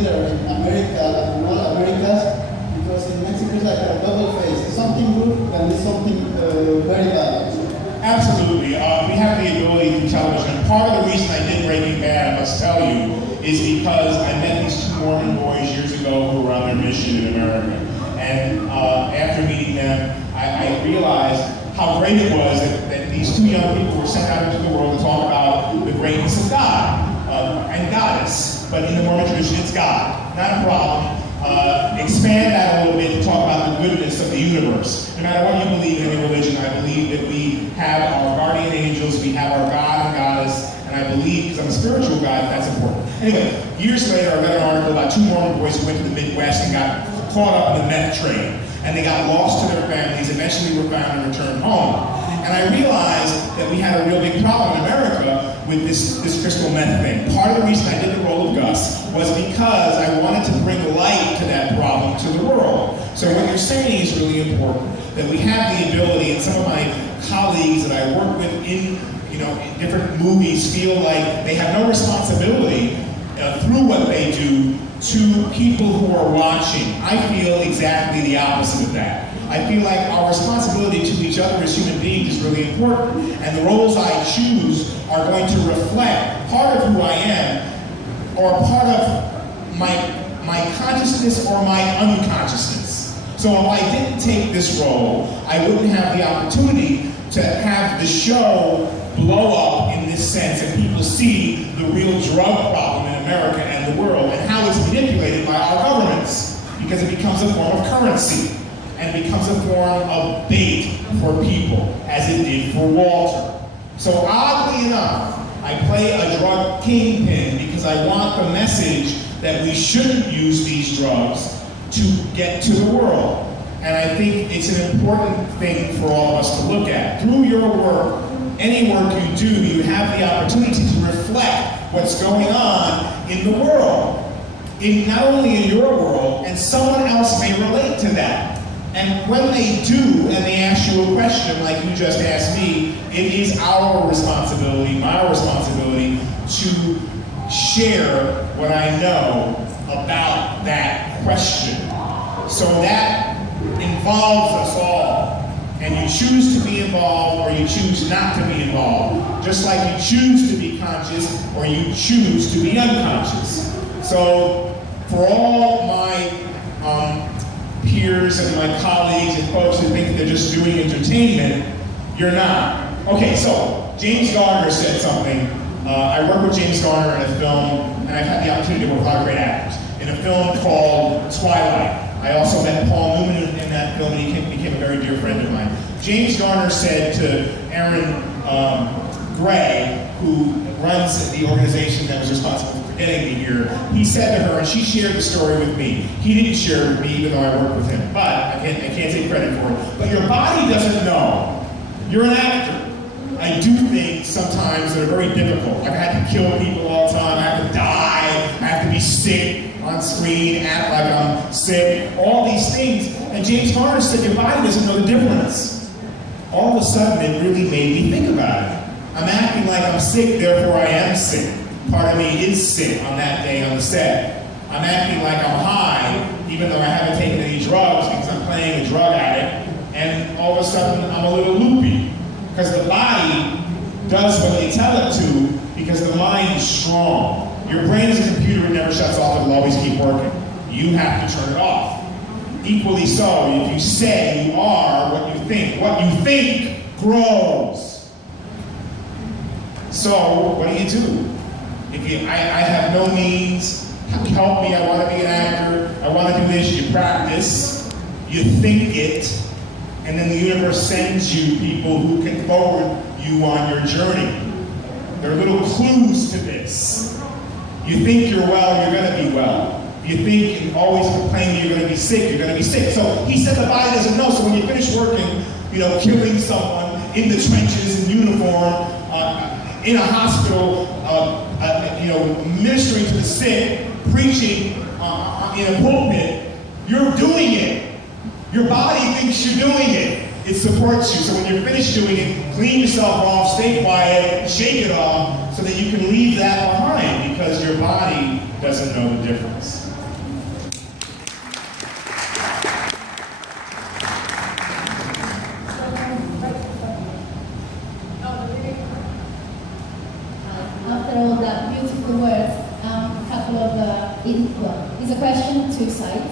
Either in America, like in all Americas, because in Mexico it's like a double face. It's something good and it's something very bad. Absolutely. We have the ability through television. Part of the reason I did Breaking Bad, I must tell you, is because I met these two Mormon boys years ago who were on their mission in America. And after meeting them, I realized how great it was that these two young people were sent out into the world to talk about the greatness of God and goddess. But in the Mormon tradition, it's God, not a problem. Expand that a little bit to talk about the goodness of the universe. No matter what you believe in any religion, I believe that we have our guardian angels, we have our God and goddess, and I believe, because I'm a spiritual guy, that's important. Anyway, years later, I read an article about two Mormon boys who went to the Midwest and got caught up in the meth trade. And they got lost to their families, eventually were found and returned home. And I realized that we had a real big problem in America with this crystal meth thing. Part of the reason I did the role of Gus was because I wanted to bring light to that problem to the world. So what you're saying is really important, that we have the ability, and some of my colleagues that I work with in different movies feel like they have no responsibility through what they do to people who are watching. I feel exactly the opposite of that. I feel like our responsibility to each other as human beings is really important, and the roles I choose are going to reflect part of who I am, or part of my consciousness or my unconsciousness. So if I didn't take this role, I wouldn't have the opportunity to have the show blow up in this sense, and people see the real drug problem in America and the world, and how it's manipulated by our governments, because it becomes a form of currency, and becomes a form of bait for people, as it did for Walter. So oddly enough, I play a drug kingpin because I want the message that we shouldn't use these drugs to get to the world. And I think it's an important thing for all of us to look at. Through your work, any work you do, you have the opportunity to reflect what's going on in the world. Not only in your world, and someone else may relate to that. And when they do, and they ask you a question like you just asked me, it is our responsibility, my responsibility, to share what I know about that question. So that involves us all. And you choose to be involved or you choose not to be involved. Just like you choose to be conscious or you choose to be unconscious. So for all my peers and my colleagues and folks who think that they're just doing entertainment, you're not. Okay, so James Garner said something. I worked with James Garner in a film, and I've had the opportunity to work with a lot of great actors, in a film called Twilight. I also met Paul Newman in that film, and he became a very dear friend of mine. James Garner said to Erin Gray, who runs the organization that was responsible for getting me here, he said to her, and she shared the story with me. He didn't share it with me, even though I worked with him, but I can't take credit for it. But your body doesn't know. You're an actor. I do things sometimes that are very difficult. Like I have to kill people all the time, I have to die, I have to be sick on screen, act like I'm sick, all these things. And James Garner said your body doesn't know the difference. All of a sudden, it really made me think about it. I'm acting like I'm sick, therefore I am sick. Part of me is sick on that day on the set. I'm acting like I'm high, even though I haven't taken any drugs because I'm playing a drug addict, and all of a sudden I'm a little loopy. Because the body does what they tell it to, because the mind is strong. Your brain is a computer, it never shuts off, it'll always keep working. You have to turn it off. Equally so, if you say you are what you think grows. So, what do? I have no means, help me, I want to be an actor, I want to do this, you practice, you think it, and then the universe sends you people who can forward you on your journey. There are little clues to this. You think you're well, you're going to be well. You think and always complain you're going to be sick, you're going to be sick. So he said the body doesn't know. So when you finish working, killing someone in the trenches in uniform, in a hospital, ministering to the sick, preaching in a pulpit, you're doing it. Your body thinks you're doing it. It supports you. So when you're finished doing it, clean yourself off, stay quiet, shake it off, so that you can leave that behind, because your body doesn't know the difference. the words, a couple of, it's a question on two sides.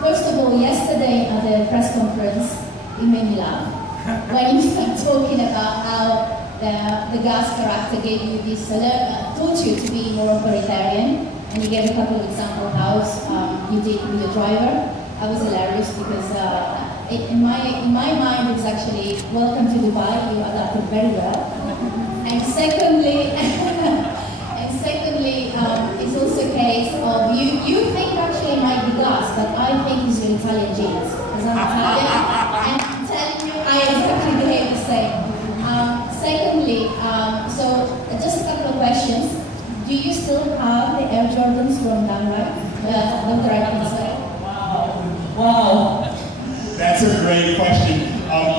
First of all, yesterday at the press conference, it made me laugh. When you start talking about how the gas character gave you this alert, taught you to be more authoritarian, and you gave a couple of examples how you did with the driver. That was hilarious because in my mind it was actually welcome to Dubai. You adapted very well. And secondly, it's also a case of you think actually it might be gas, but I think it's your Italian genes because I'm Italian, and I'm telling you I exactly behave the same. Secondly, so just a couple of questions. Do you still have the Air Jordans from Downright? Dr. Atkinson? Wow. That's a great question.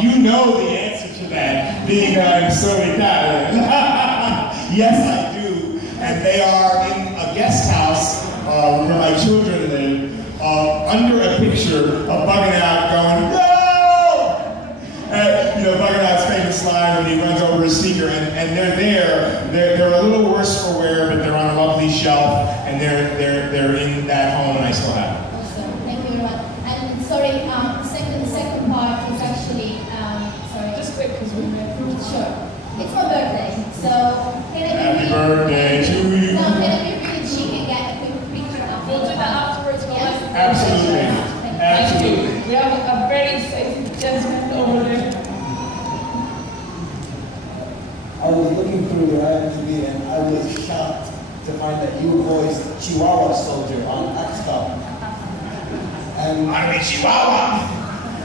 You know the answer to that, being that I'm so Italian. Yes, I do. And they are in a guest house where my children live, under a picture of Bugging Out going, no! Bugging Out's famous line when he runs over a sneaker, and they're there. They're a little worse for wear, but they're on a lovely shelf, and they're in that home, and I still have it. Awesome. Thank you very much. And sorry, the second part is actually, sorry. Just quick, because we've been through. Sure. It's my birthday, so can I Happy birthday to you. No, can I be really cheeky and get a quick picture of We'll do that afterwards. Yes. Absolutely. Thank Absolutely. you. We have a very excited gentleman over there. I was looking through your IMDb and I was shocked to find that you voiced Chihuahua Soldier on XCOM. And I'm a Chihuahua.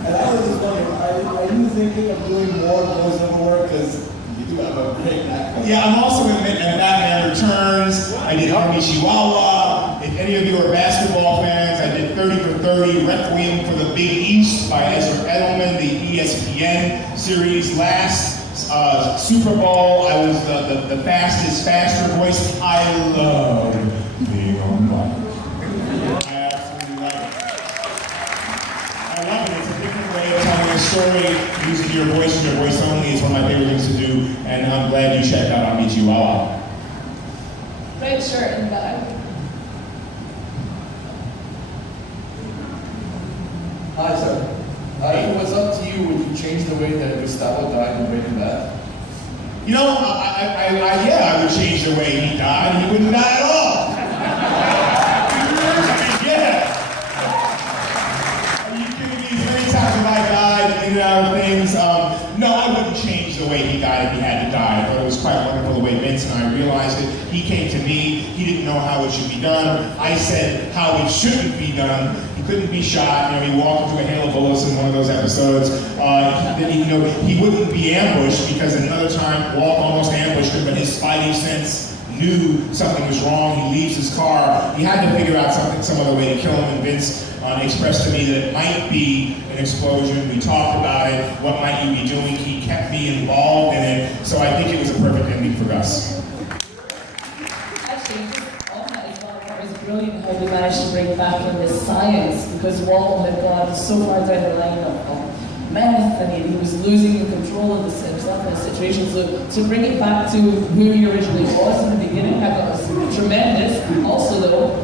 And I was just wondering, are you thinking of doing more voiceover work? Because you do have a great knack. Yeah, I'm also in Batman Returns. I did Army Chihuahua. If any of you are basketball fans, I did 30 for 30, Requiem for the Big East by Ezra Edelman, the ESPN series. Last Super Bowl, I was the fastest, faster voice. I love being on fire. I absolutely love it. I love it. It's a different way of telling a story. Using your voice and your voice only is one of my favorite things to do, and I'm glad you checked out Ami Chihuahua. Red shirt in the back. Hi, sir. If it was up to you, would you change the way that Gustavo died in Breaking Bad? You know, I would change the way he died. He wouldn't die at all. Yeah. Are you kidding me? As many times as I died in and out of things, no, I wouldn't change the way he died if he had to die. I thought it was quite wonderful the way Vince and I realized it. He came to me. He didn't know how it should be done. I said how it shouldn't be done. He couldn't be shot. He walked into a hail of bullets in one of those episodes. He wouldn't be ambushed because another time, Walt almost ambushed him, but his spidey sense knew something was wrong. He leaves his car. He had to figure out some other way to kill him, and Vince expressed to me that it might be an explosion. We talked about it. What might you be doing? He kept me involved in it. So I think it was a perfect ending for Gus. Actually, all that is what was brilliant how they managed to bring back in the science, because Walton had gone so far down the line of meth, and he was losing control of the situation. So to bring it back to who he originally was in the beginning, I thought was tremendous. Also, though,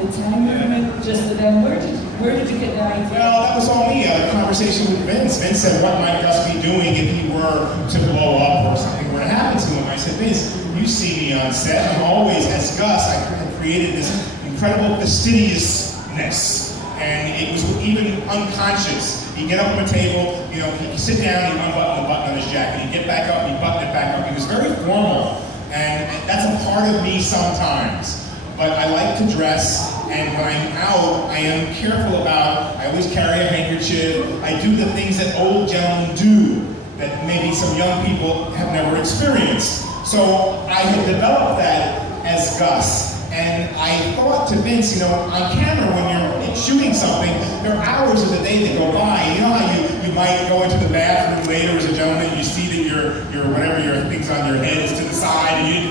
the time just to them, where did you get that idea? Well, that was all me. A conversation with Vince. Vince said, what might Gus be doing if he were to blow up or something were to happen to him? I said, Vince, you see me on set. I'm always, as Gus, I created this incredible fastidiousness. And it was even unconscious. He'd get up from a table, he'd sit down, he'd unbutton the button on his jacket, he'd get back up, he'd button it back up. He was very formal. And that's a part of me sometimes. But I like to dress, and when I'm out, I am careful about, I always carry a handkerchief. I do the things that old gentlemen do that maybe some young people have never experienced. So I had developed that as Gus. And I thought to Vince, on camera when you're shooting something, there are hours of the day that go by. You know how you might go into the bathroom later as a gentleman and you see that your whatever your things on your head is to the side and you